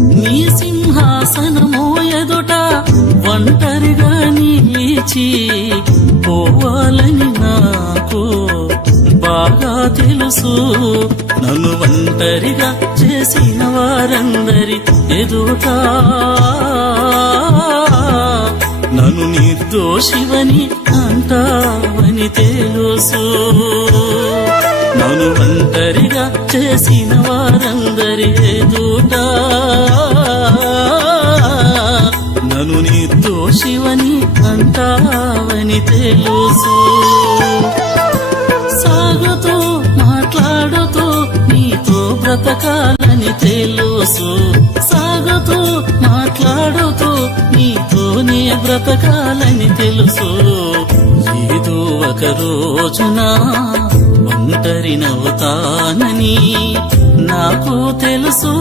నీ సింహాసనము ఎదుట ఒంటరిగా నిలిచి పోవాలని నాకు బాగా తెలుసు. నన్ను ఒంటరిగా చేసిన వారందరి ఎదుట నన్ను నిర్దోషివని అంటావని తెలుసు. నన్ను ఒంటరిగా చేసిన వారందరి ఎదుట నన్ను నిర్దోషివని అంటావని తెలుసు. సాగుతూ మాట్లాడుతూ నీతో బ్రతకాలని తెలుసు. సాగుతూ మాట్లాడుతూ నీతోనే బ్రతకాలని తెలుసు. ఏదో ఒక రోజున ఒంటరినవుతానని నాకు తెలుసు.